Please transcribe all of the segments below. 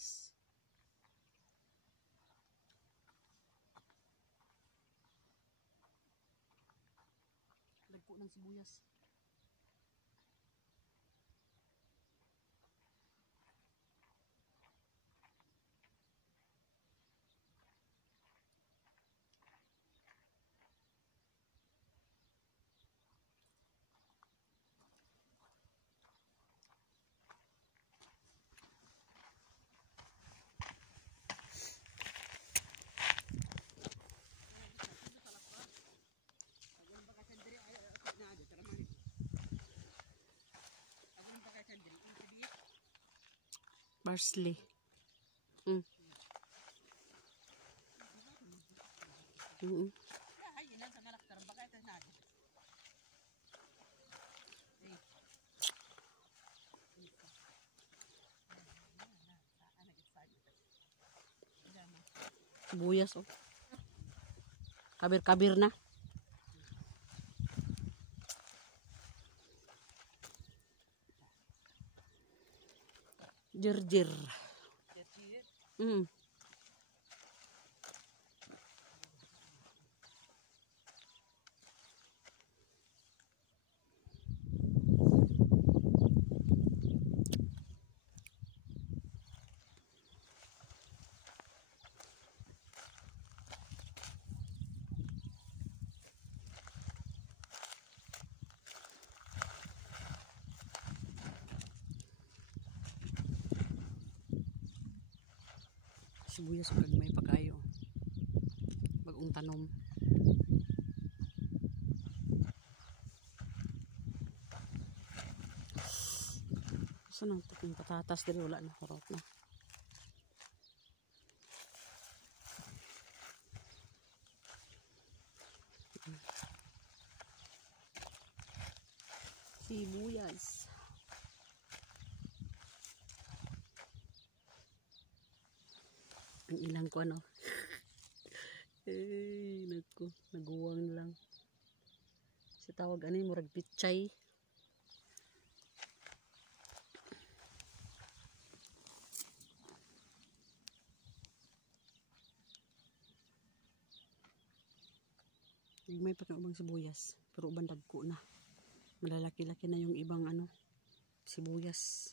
guys. Lagpo ng sibuyas. Parsley. Sibuyas oh. Kabir-kabir na. Jir-jir. Sibuyas pag may pakayo. Bagong tanom. Saan ang tapong patatas dito? Wala na, horot na. Sibuyas. Ang ilang ko ano. Naku, naguwang lang. Sa tawag ano yung murag pichay. May pagkaubang sibuyas, pero ubang dagko na. Malalaki-laki na yung ibang ano, sibuyas.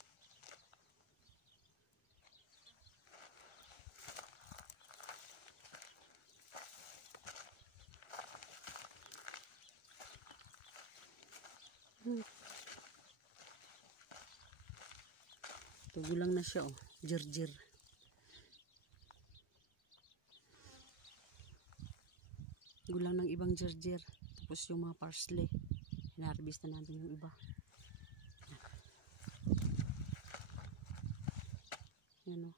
Tugulang na siya oh, jir-jir. Gulang ng ibang jir-jir. Tapos yung mga parsley. Hinarbis na natin yung iba. Yan o.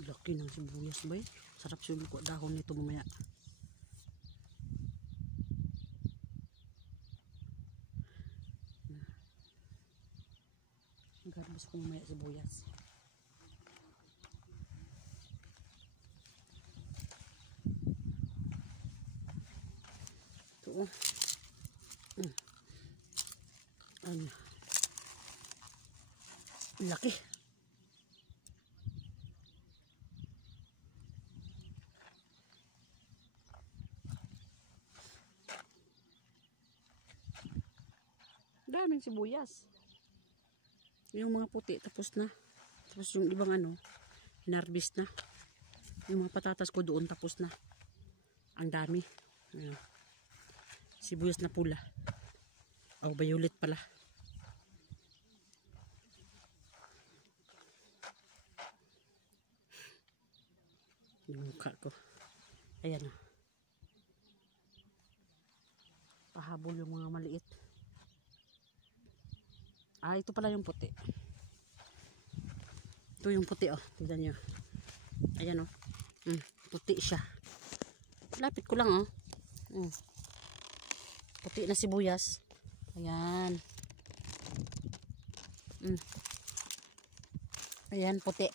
Laki ng sibuyas ba eh. Sarap sulo ko dahon nito mamaya. Garbis ko mamaya sibuyas. Ito oh. Ano. Laki. Daming sibuyas. Yung mga puti tapos na. Tapos yung ibang ano, hinarbis na. Yung mga patatas ko doon tapos na. Ang dami. Ayan. Sibuyas na pula. Oh, violet pala. Yung mukha ko. Ayan o. Pahabol yung mga maliit. Ah, ito pala yung puti. Ito yung puti oh. Tignan nyo. Ayan oh. Puti siya. Lapit ko lang oh. Puti na sibuyas. Ayan. Ayan puti.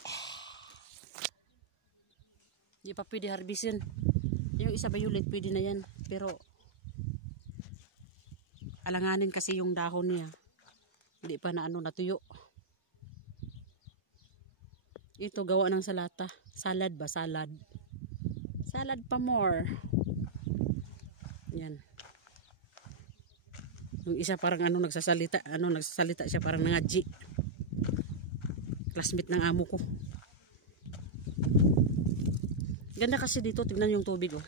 Di pa pwede harbisin. Yung isa violet pwede na yan. Pero alanganin kasi yung dahon niya. Hindi pa na natuyo. Ito gawa ng salata. Salad ba? Salad. Salad pa more. Yan. Yung isa parang nagsasalita. Nagsasalita siya parang nangadji. Classmate ng amo ko. Ganda kasi dito. Tignan yung tubig oh.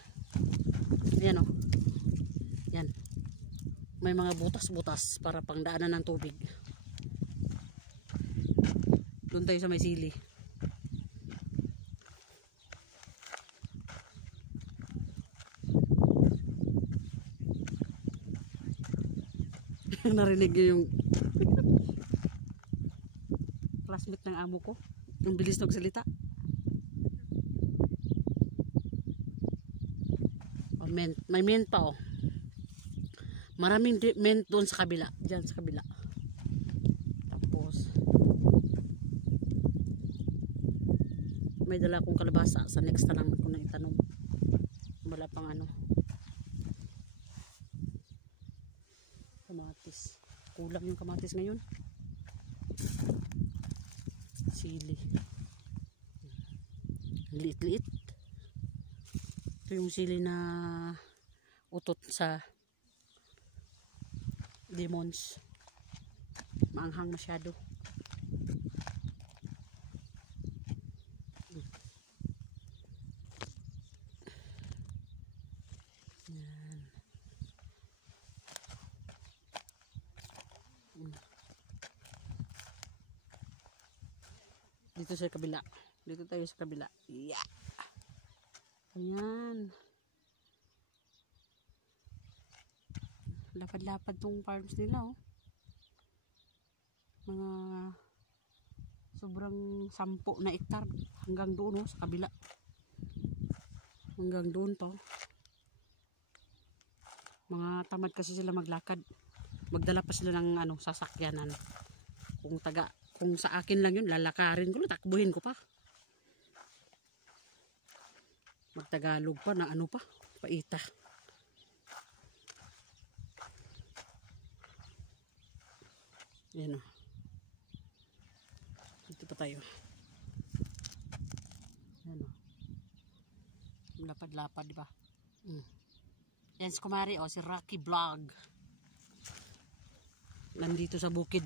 Ayan oh. Yan. May mga butas-butas para pangdaanan ng tubig. Doon tayo sa may sili. Narinig niyo yung classmate ng amo ko. Ang bilis nagsalita. Oh, mint. May mint pa oh. Maraming mint doon sa kabila. Diyan sa kabila. Tapos may dala akong kalabasa. Sa next na lang ko na itanong. Wala pang kamatis. Kulang yung kamatis ngayon. Sili. Liit-liit. Ito yung sili na utot sa lemons. Maanghang masyado. Yan. Dito sa kabila. Dito tayo sa kabila. Yeah. Ayan. Lapad-lapad tong farms nila oh. Mga sobrang 10 na hektar hanggang doon oh, sa kabila. Hanggang doon pa oh. Mga tamad kasi sila maglakad. Magdala pa sila ng sasakyanan. Kung sa akin lang yun, lalakarin ko, takbuhin ko pa. Magtagalog pa na pa, paita. Yan o. Dito pa tayo. Yan o. Lapad-lapad, di ba? Yan si kumari o, si Rocky Vlog. Nandito sa bukid.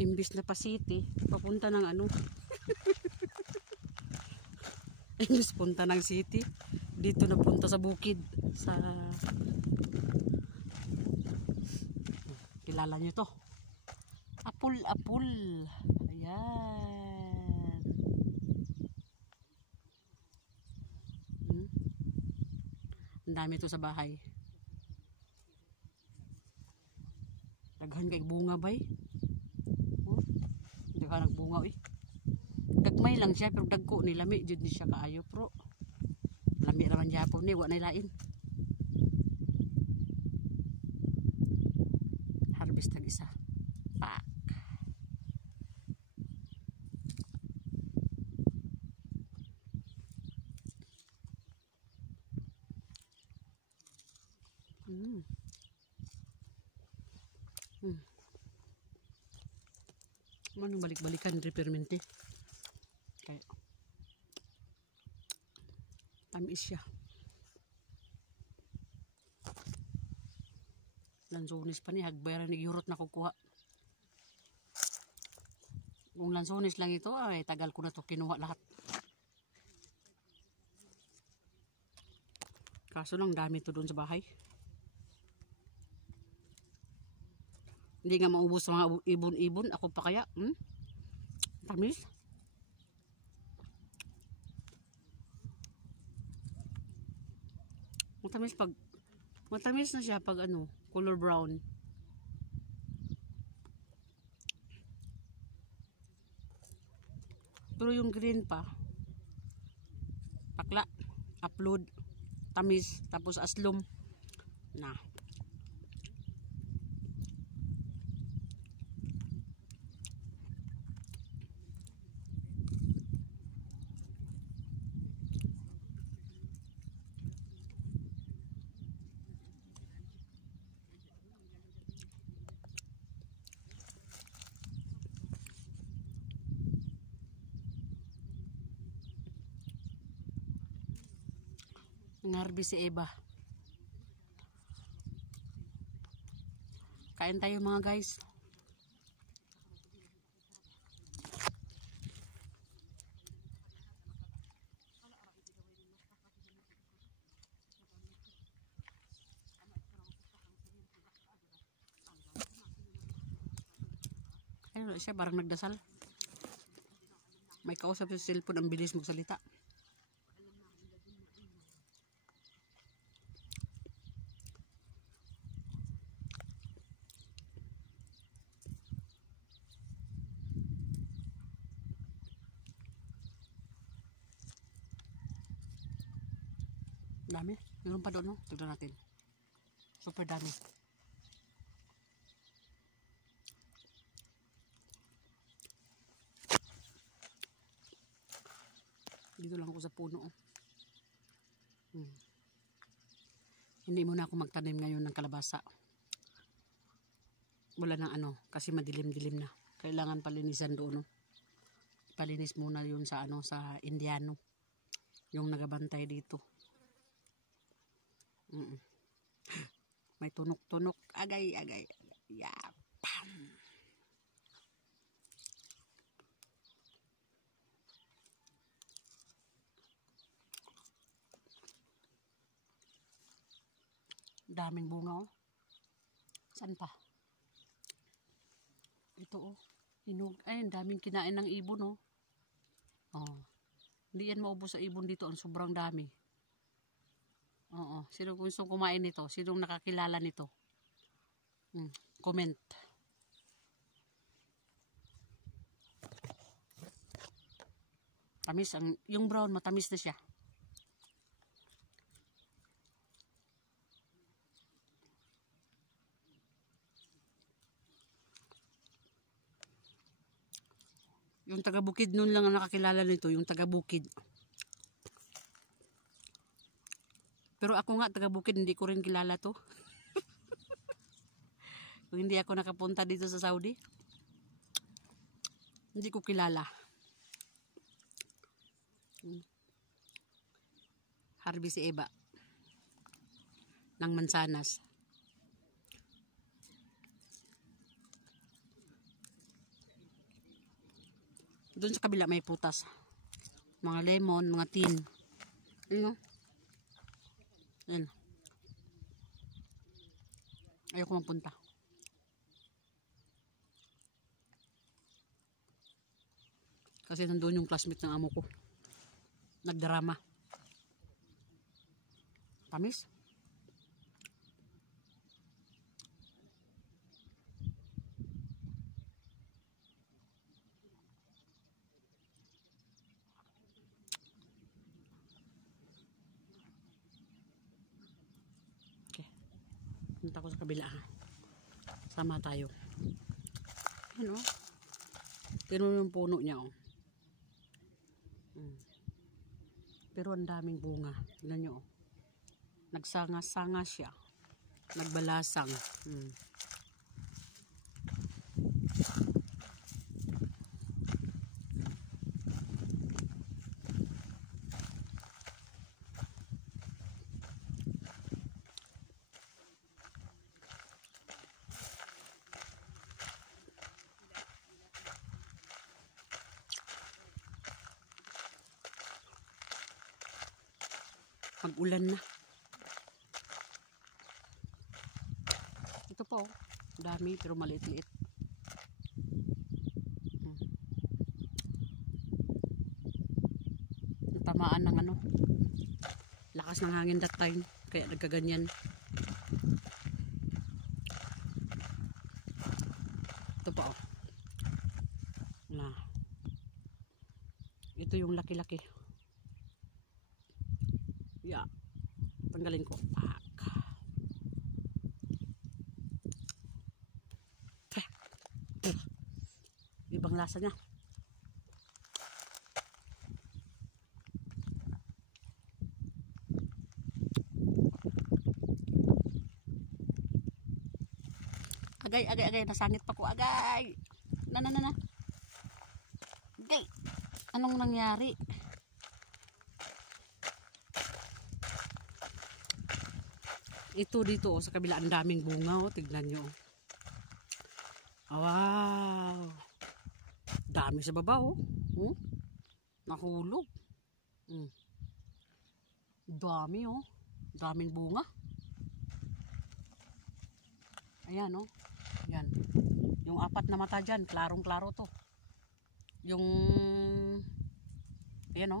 Imbis na pa city, papunta ng imbis punta ng city, dito na punta sa bukid. Kilala nyo to? Apul. Ayan. Ang dami to sa bahay. Daghan kay bunga bay. Hindi ka nagbunga eh. Dagmay lang siya pero dagko ni lami jud ni siya kaayo pro. Lami raman gyapon ni wa nay lain. Harvest tag isa. Pak. Manong balik-balikan repermente. Kaya tamis siya. Lansones pa ni hagbayaran ni yurot na kukuha. Kung lansones lang ito ay tagal ko na to kinuha lahat. Kaso lang dami to doon sa bahay. Hindi nga maubos sa mga ibon-ibon. Ako pa kaya. Tamis. Matamis na siya pag color brown. Pero yung green pa, pakla, upload, tamis, tapos aslom. Na. Nangarbi si Eva. Kain tayo mga guys. Ayun siya, parang nagdasal. May kausap sa cellphone, ang bilis magsalita. Dami. Meron pa doon, no? Tignan natin. Super dami. Dito lang ako sa puno. Hindi muna ako magtanim ngayon ng kalabasa. Wala nang ano, kasi madilim-dilim na. Kailangan palinisan doon. No? Palinis muna yun sa ano, sa Indiano. Yung nagabantay dito. May tunok-tunok. Agay. Yapam. Daming bunga, oh. Saan pa? Ito, oh. Hinog. Ay, daming kinain ng ibon, oh. Oh. Hindi yan maubos sa ibon dito. Ang sobrang dami. Oo. Sino gusto kumain nito? Sinong nakakilala nito? Comment. Tamis. Yung brown, matamis na siya. Yung taga-bukid nun lang ang nakakilala nito. Yung taga-bukid. Pero ako nga, taga-bukid, hindi ko rin kilala to. Kung hindi ako nakapunta dito sa Saudi, hindi ko kilala. Harbi si Eva ng mansanas. Doon sa kabila may putas. Mga lemon, mga tin. Ano? Ayan. Ayoko magpunta. Kasi nandun yung classmate ng amo ko. Nagdrama. Tamis. Punta ko sa kabila, ha. Sama tayo. Ano? Tignan yung puno niya, oh. Pero ang daming bunga. Tignan nyo, oh. Nagsanga-sanga siya. Nagbalasang. Pag-ulan na. Ito po, dami pero maliit-liit. Natamaan ng ano, lakas ng hangin that time, kaya nagkaganyan. Ito po, oh. Na. Ito yung laki-laki. Yeah. Tanggalin ko. Ibang lasa niya. Agay. Nasangit pa ko. Agay. Na. Agay. Anong nangyari? Ito dito sa kabila, ang daming bunga tignan nyo. Wow. Dami sa baba nahulog. Dami daming bunga. Ayan yan. Yung 4 na mata dyan, klarong klaro to. Yung ayan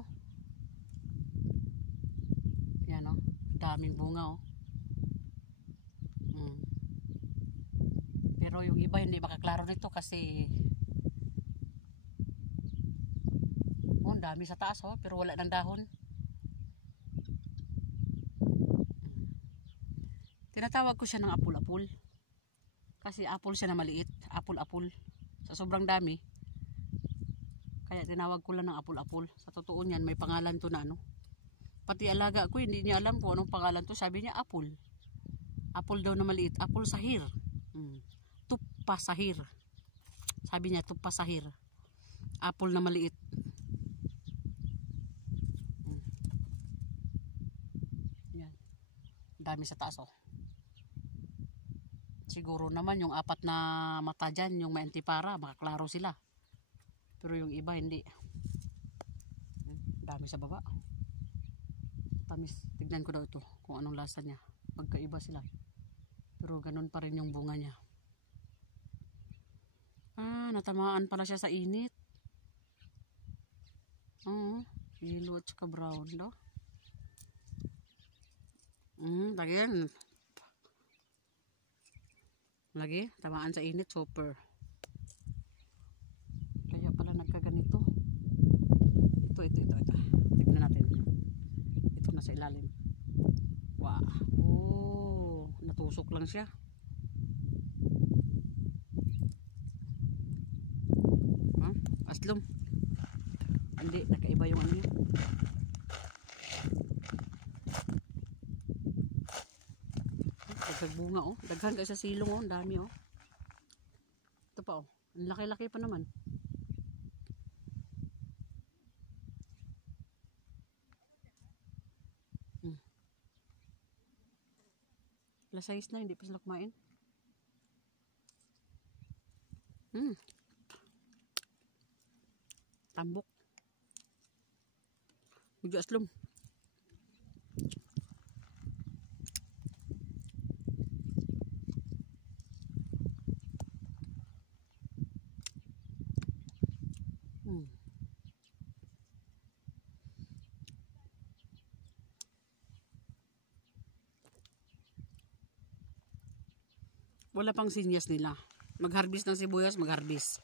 yan daming bunga Pero yung iba hindi makaklaro nito kasi dami sa taas pero wala ng dahon. Tinatawag ko siya ng apul-apul. Kasi apple siya na maliit, apul-apul. Sa sobrang dami, kaya tinawag ko lang ng apul-apul. Sa totoo niyan, may pangalan to na Pati alaga ko, hindi niya alam kung anong pangalan to. Sabi niya apple. Apple daw na maliit, apple sahir. Tupa sahir. Sabi niya, tupa sahir. Apple na maliit. Yan. Dami sa taas Siguro naman yung 4 na mata dyan, yung may antipara, makaklaro sila. Pero yung iba hindi. Dami sa baba. Tamis. Tignan ko daw ito kung anong lasa niya. Magkaiba sila. Pero ganun pa rin yung bunga niya. Natamaan pala siya sa init. Yellow at saka brown daw. Lagi, tamaan sa init, super. Kaya pala nagkaganito. Ito. Tignan natin. Ito nasa ilalim. Wow. Natusok lang siya. Aslom. Hindi, nakaiba yung ano yun. Bunga daghan kayo sa silong ang dami ito pa ang laki-laki pa naman. Plus size na, hindi pa sila kumain. Tambok medyo aslom. Wala pang sinyas nila. Magharbis ng sibuyas, magharbis.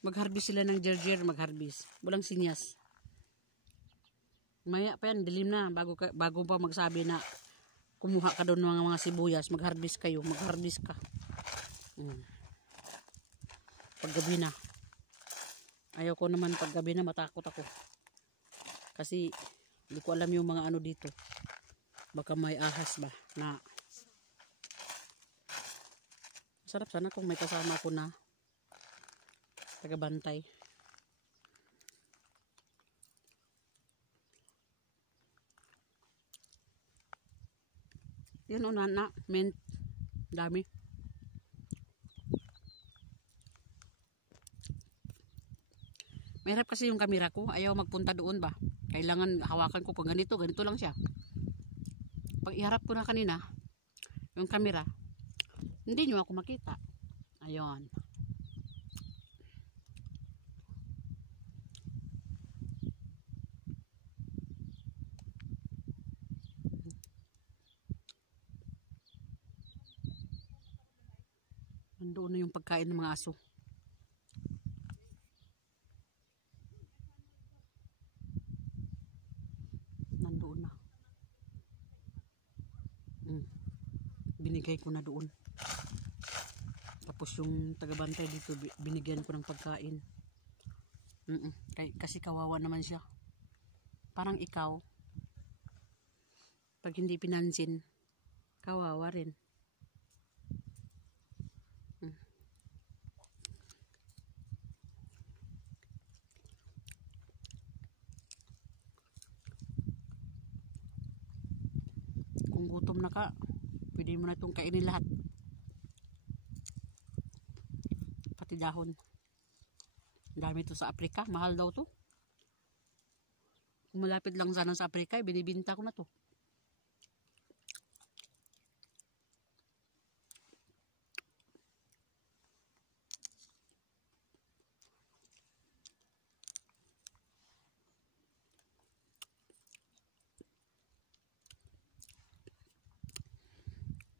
Magharbis sila ng gerger, magharbis. Walang sinyas. Maya pa yan, dilim na. Bago pa magsabi na kumuha ka doon ng mga sibuyas, magharbis kayo, magharbis ka. Paggabi na. Ayaw ko naman paggabi na, matakot ako. Kasi hindi ko alam yung mga dito. Baka may ahas ba na sarap sana kung may kasama ko na tagabantay. Yan na mint. Dami. Mahirap kasi yung kamera ko. Ayaw magpunta doon ba. Kailangan hawakan ko pag ganito lang siya. Pag iharap ko na kanina yung kamera, hindi nyo ako makita. Ayun. Nandoon na yung pagkain ng mga aso. Nandoon na. Binigay ko na doon. Tapos yung tagabantay dito, binigyan ko ng pagkain. Kasi kawawa naman siya. Parang ikaw, pag hindi pinansin, kawawa rin. Kung gutom na ka, Pwede mo na itong kainin lahat. Pati dahon. Ang dami ito sa Afrika. Mahal daw to. Kung malapit lang sana sa Afrika, binibinta ko na to.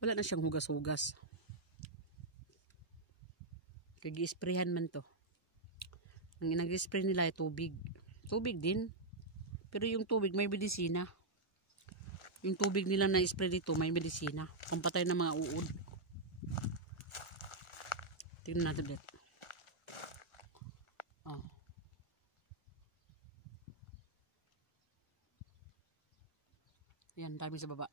Wala na siyang hugas-hugas. Kag-i-sprayhan man to. Ang nag-spray nila ay tubig. Tubig din. Pero yung tubig may medisina. Yung tubig nila na spray dito may medisina. Pampatay ng mga uod. Tingnan natin ulit. Oh. Yan, dami sa baba.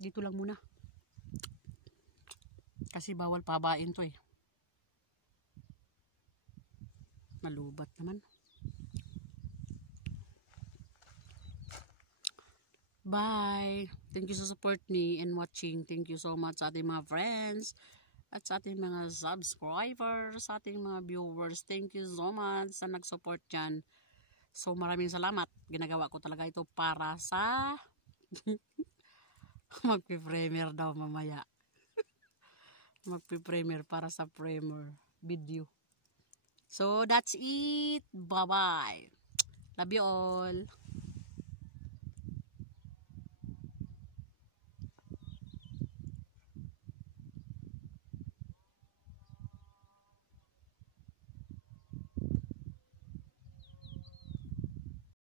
Dito lang muna. Kasi bawal pabain to eh. Malubat naman. Bye! Thank you sa support me and watching. Thank you so much sa ating mga friends at sa ating mga subscribers, sa ating mga viewers. Thank you so much sa nag-support dyan. So maraming salamat. Ginagawa ko talaga ito para sa magpi-premiere daw mamaya. Magpi-premiere para sa premiere video. So that's it. Bye-bye. Love you all.